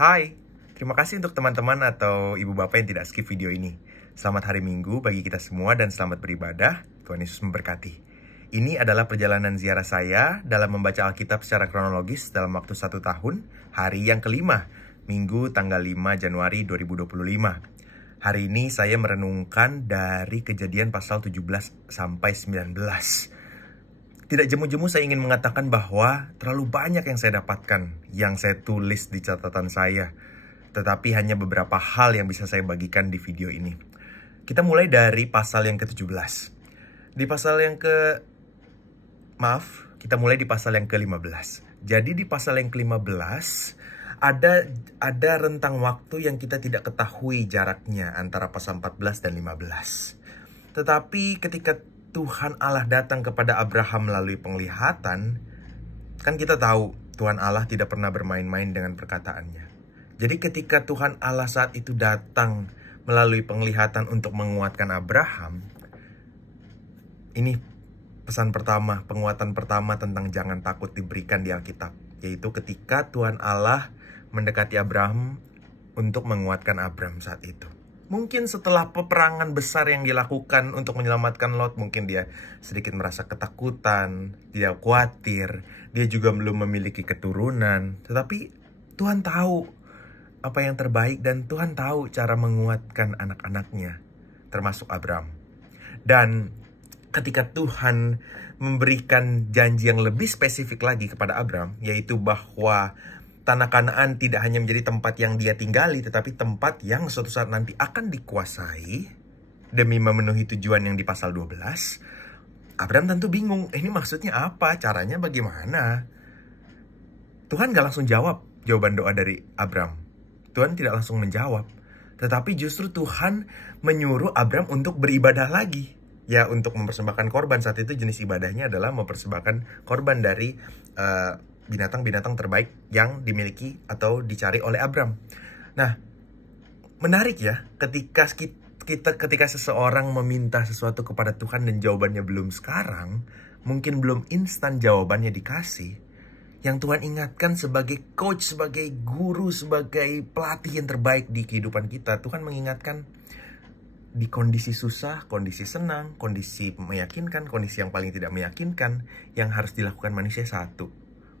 Hai, terima kasih untuk teman-teman atau ibu bapak yang tidak skip video ini. Selamat hari Minggu bagi kita semua dan selamat beribadah. Tuhan Yesus memberkati. Ini adalah perjalanan ziarah saya dalam membaca Alkitab secara kronologis dalam waktu 1 tahun, hari yang kelima, Minggu tanggal 5 Januari 2025. Hari ini saya merenungkan dari Kejadian pasal 17 sampai 19. Tidak jemu-jemu saya ingin mengatakan bahwa terlalu banyak yang saya dapatkan, yang saya tulis di catatan saya. Tetapi hanya beberapa hal yang bisa saya bagikan di video ini. Kita mulai dari pasal yang ke-17. Kita mulai di pasal yang ke-15. Jadi di pasal yang ke-15, ada rentang waktu yang kita tidak ketahui jaraknya antara pasal 14 dan 15. Tetapi ketika Tuhan Allah datang kepada Abraham melalui penglihatan, kan kita tahu Tuhan Allah tidak pernah bermain-main dengan perkataannya. Jadi ketika Tuhan Allah saat itu datang melalui penglihatan untuk menguatkan Abraham, ini pesan pertama, penguatan pertama tentang jangan takut diberikan di Alkitab, yaitu ketika Tuhan Allah mendekati Abraham untuk menguatkan Abraham saat itu. Mungkin setelah peperangan besar yang dilakukan untuk menyelamatkan Lot, mungkin dia sedikit merasa ketakutan, dia khawatir, dia juga belum memiliki keturunan. Tetapi Tuhan tahu apa yang terbaik dan Tuhan tahu cara menguatkan anak-anaknya, termasuk Abraham. Dan ketika Tuhan memberikan janji yang lebih spesifik lagi kepada Abraham, yaitu bahwa tanah Kanaan tidak hanya menjadi tempat yang dia tinggali, tetapi tempat yang suatu saat nanti akan dikuasai demi memenuhi tujuan yang di pasal 12. Abraham tentu bingung, ini maksudnya apa? Caranya bagaimana? Tuhan gak langsung jawab jawaban doa dari Abraham. Tuhan tidak langsung menjawab. Tetapi justru Tuhan menyuruh Abraham untuk beribadah lagi. Ya, untuk mempersembahkan korban. Saat itu jenis ibadahnya adalah mempersembahkan korban dari binatang-binatang terbaik yang dimiliki atau dicari oleh Abraham. Nah, menarik ya, ketika seseorang meminta sesuatu kepada Tuhan dan jawabannya belum sekarang, mungkin belum instan jawabannya dikasih. Yang Tuhan ingatkan sebagai coach, sebagai guru, sebagai pelatih yang terbaik di kehidupan kita, Tuhan mengingatkan di kondisi susah, kondisi senang, kondisi meyakinkan, kondisi yang paling tidak meyakinkan, yang harus dilakukan manusia satu: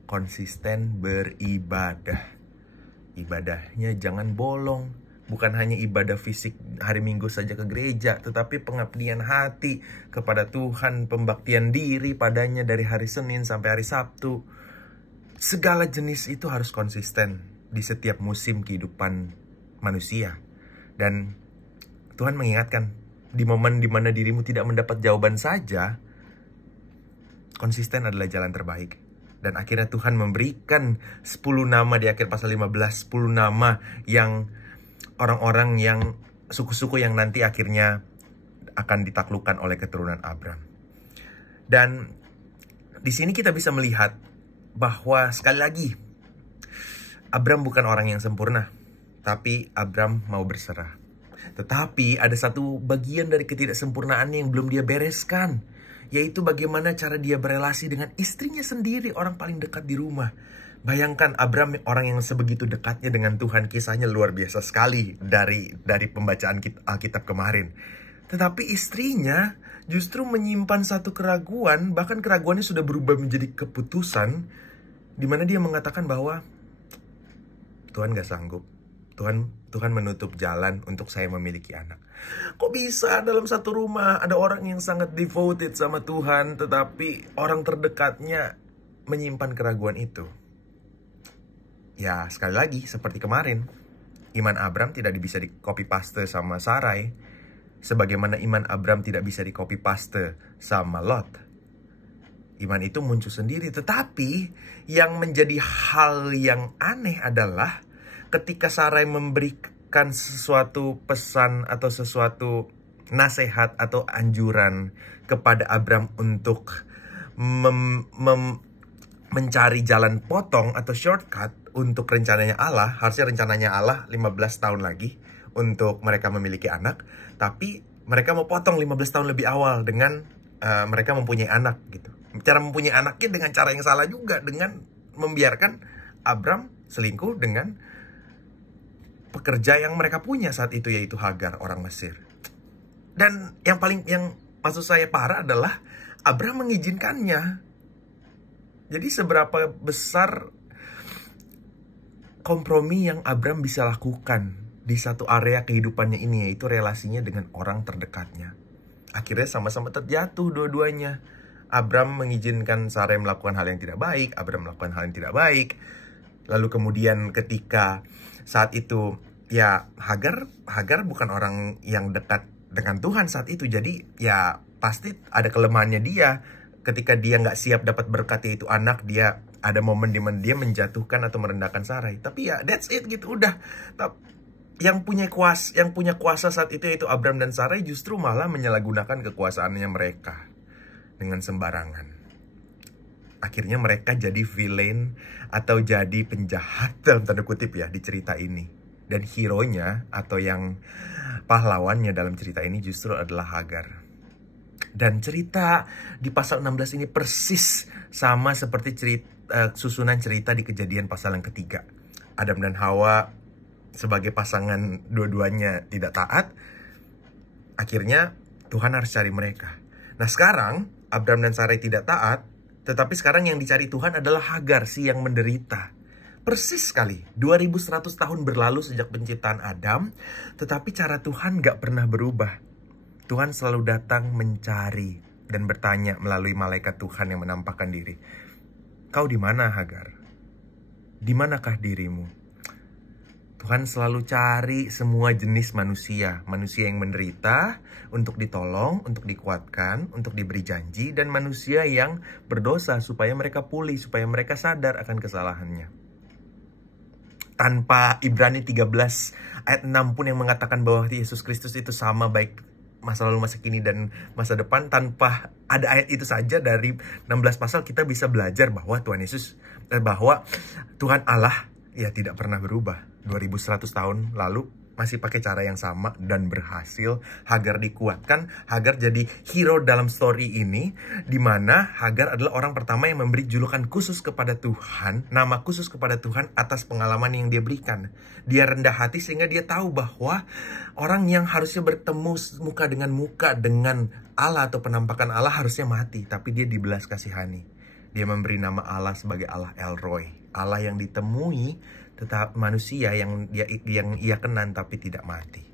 konsisten beribadah. Ibadahnya jangan bolong. Bukan hanya ibadah fisik hari Minggu saja ke gereja, tetapi pengabdian hati kepada Tuhan, pembaktian diri padanya dari hari Senin sampai hari Sabtu. Segala jenis itu harus konsisten di setiap musim kehidupan manusia. Dan Tuhan mengingatkan, di momen dimana dirimu tidak mendapat jawaban saja, konsisten adalah jalan terbaik. Dan akhirnya Tuhan memberikan 10 nama di akhir pasal 15. 10 nama yang orang-orang yang suku-suku yang nanti akhirnya akan ditaklukkan oleh keturunan Abraham. Dan di sini kita bisa melihat bahwa sekali lagi, Abraham bukan orang yang sempurna. Tapi Abraham mau berserah. Tetapi ada satu bagian dari ketidaksempurnaannya yang belum dia bereskan, yaitu bagaimana cara dia berelasi dengan istrinya sendiri, orang paling dekat di rumah. Bayangkan Abraham, orang yang sebegitu dekatnya dengan Tuhan, kisahnya luar biasa sekali dari pembacaan Alkitab kemarin. Tetapi istrinya justru menyimpan satu keraguan, bahkan keraguannya sudah berubah menjadi keputusan, di mana dia mengatakan bahwa Tuhan gak sanggup. Tuhan menutup jalan untuk saya memiliki anak. Kok bisa dalam satu rumah ada orang yang sangat devoted sama Tuhan, tetapi orang terdekatnya menyimpan keraguan itu? Ya, sekali lagi seperti kemarin, iman Abraham tidak bisa di copy paste sama Sarai, sebagaimana iman Abraham tidak bisa di copy paste sama Lot. Iman itu muncul sendiri, tetapi yang menjadi hal yang aneh adalah ketika Sarai memberikan sesuatu pesan atau sesuatu nasihat atau anjuran kepada Abraham untuk mencari jalan potong atau shortcut untuk rencananya Allah. Harusnya rencananya Allah 15 tahun lagi untuk mereka memiliki anak, tapi mereka mau potong 15 tahun lebih awal dengan mereka mempunyai anak gitu. Cara mempunyai anaknya dengan cara yang salah juga, dengan membiarkan Abraham selingkuh dengan pekerja yang mereka punya saat itu, yaitu Hagar, orang Mesir. Dan yang maksud saya parah adalah Abram mengizinkannya. Jadi seberapa besar kompromi yang Abram bisa lakukan di satu area kehidupannya ini, yaitu relasinya dengan orang terdekatnya. Akhirnya sama-sama terjatuh dua-duanya. Abram mengizinkan Sarai melakukan hal yang tidak baik, Abram melakukan hal yang tidak baik. Lalu kemudian ketika saat itu, ya Hagar bukan orang yang dekat dengan Tuhan saat itu. Jadi ya pasti ada kelemahannya dia. Ketika dia nggak siap dapat berkat, yaitu anak, dia ada momen dimana dia menjatuhkan atau merendahkan Sarai. Tapi ya that's it gitu, udah. Yang punya kuasa saat itu, yaitu Abram dan Sarai, justru malah menyalahgunakan kekuasaannya mereka dengan sembarangan. Akhirnya mereka jadi villain atau jadi penjahat dalam tanda kutip ya di cerita ini. Dan hero-nya atau yang pahlawannya dalam cerita ini justru adalah Hagar. Dan cerita di pasal 16 ini persis sama seperti susunan cerita di Kejadian pasal yang ketiga. Adam dan Hawa sebagai pasangan dua-duanya tidak taat. Akhirnya Tuhan harus cari mereka. Nah sekarang Abram dan Sarai tidak taat, tetapi sekarang yang dicari Tuhan adalah Hagar, si yang menderita. Persis sekali, 2100 tahun berlalu sejak penciptaan Adam, tetapi cara Tuhan gak pernah berubah. Tuhan selalu datang mencari dan bertanya melalui malaikat Tuhan yang menampakkan diri. Kau di mana, Hagar? Di manakah dirimu? Tuhan selalu cari semua jenis manusia. Manusia yang menderita untuk ditolong, untuk dikuatkan, untuk diberi janji. Dan manusia yang berdosa supaya mereka pulih, supaya mereka sadar akan kesalahannya. Tanpa Ibrani 13 ayat 6 pun yang mengatakan bahwa Yesus Kristus itu sama baik masa lalu, masa kini, dan masa depan. Tanpa ada ayat itu saja dari 16 pasal kita bisa belajar bahwa bahwa Tuhan Allah ya tidak pernah berubah. 2100 tahun lalu masih pakai cara yang sama dan berhasil. Hagar dikuatkan, Hagar jadi hero dalam story ini, di mana Hagar adalah orang pertama yang memberi julukan khusus kepada Tuhan, nama khusus kepada Tuhan atas pengalaman yang dia berikan. Dia rendah hati sehingga dia tahu bahwa orang yang harusnya bertemu muka dengan Allah atau penampakan Allah harusnya mati, tapi dia dibelas kasihani. Dia memberi nama Allah sebagai Allah El Roy, Allah yang ditemui tetap manusia yang ia kenan tapi tidak mati.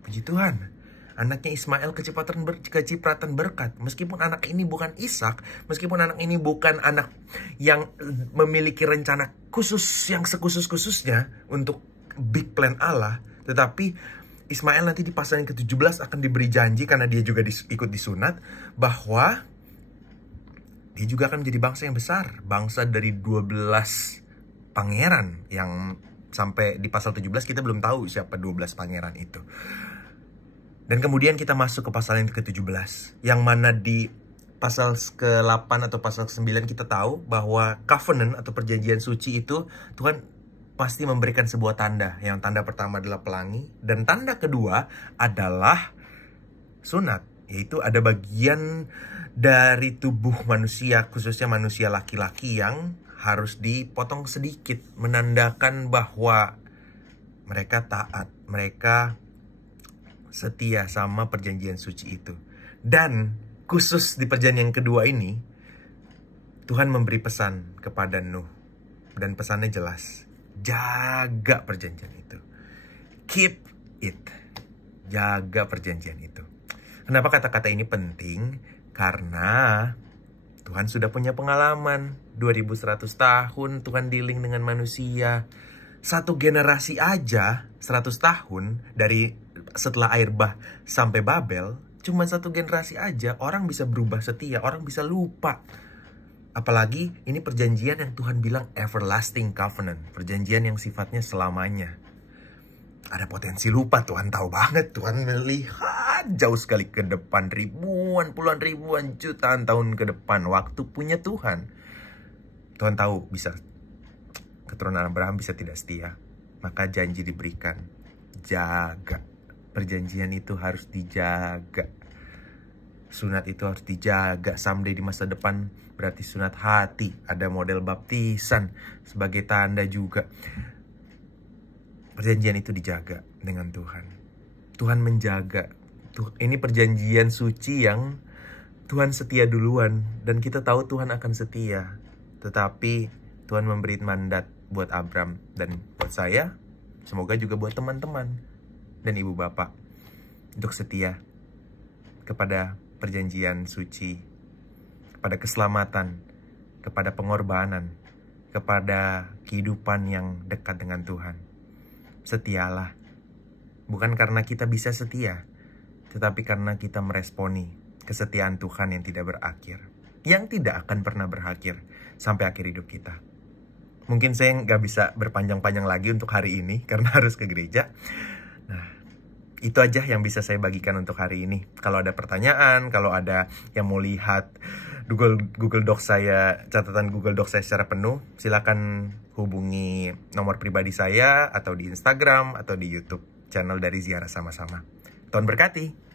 Puji Tuhan. Anaknya Ismail kecipratan berkat. Meskipun anak ini bukan Ishak, meskipun anak ini bukan anak yang memiliki rencana khusus yang sekhusus-khususnya untuk big plan Allah, tetapi Ismail nanti di pasal yang ke-17 akan diberi janji, karena dia juga ikut disunat, bahwa dia juga akan menjadi bangsa yang besar. Bangsa dari 12 pangeran, yang sampai di pasal 17 kita belum tahu siapa 12 pangeran itu. Dan kemudian kita masuk ke pasal yang ke-17, yang mana di pasal ke-8 atau pasal ke-9 kita tahu bahwa covenant atau perjanjian suci itu Tuhan pasti memberikan sebuah tanda. Yang tanda pertama adalah pelangi, dan tanda kedua adalah sunat, yaitu ada bagian dari tubuh manusia, khususnya manusia laki-laki, yang harus dipotong sedikit, menandakan bahwa mereka taat, mereka setia sama perjanjian suci itu. Dan khusus di perjanjian yang kedua ini, Tuhan memberi pesan kepada Nuh, dan pesannya jelas, jaga perjanjian itu, keep it, jaga perjanjian itu. Kenapa kata-kata ini penting? Karena Tuhan sudah punya pengalaman 2100 tahun Tuhan dealing dengan manusia. Satu generasi aja 100 tahun, dari setelah air bah sampai Babel, cuma satu generasi aja orang bisa berubah setia, orang bisa lupa. Apalagi ini perjanjian yang Tuhan bilang everlasting covenant, perjanjian yang sifatnya selamanya. Ada potensi lupa, Tuhan tahu banget. Tuhan melihat jauh sekali ke depan, puluhan ribuan jutaan tahun ke depan. Waktu punya Tuhan. Tuhan tahu bisa keturunan Abraham bisa tidak setia, maka janji diberikan. Jaga. Perjanjian itu harus dijaga. Sunat itu harus dijaga. Someday di masa depan berarti sunat hati. Ada model baptisan sebagai tanda juga. perjanjian itu dijaga dengan Tuhan. Tuhan menjaga. Ini perjanjian suci yang Tuhan setia duluan. Dan kita tahu Tuhan akan setia. Tetapi Tuhan memberi mandat buat Abram dan buat saya. Semoga juga buat teman-teman dan ibu bapak. Untuk setia kepada perjanjian suci. Kepada keselamatan. Kepada pengorbanan. Kepada kehidupan yang dekat dengan Tuhan. Setialah. Bukan karena kita bisa setia, tetapi karena kita meresponi kesetiaan Tuhan yang tidak berakhir. Yang tidak akan pernah berakhir sampai akhir hidup kita. Mungkin saya nggak bisa berpanjang-panjang lagi untuk hari ini karena harus ke gereja. Nah, itu aja yang bisa saya bagikan untuk hari ini. Kalau ada pertanyaan, kalau ada yang mau lihat Google Docs saya, catatan Google Docs saya secara penuh, silakan hubungi nomor pribadi saya atau di Instagram atau di YouTube channel dari Ziarah Sama-Sama. Tuhan berkati.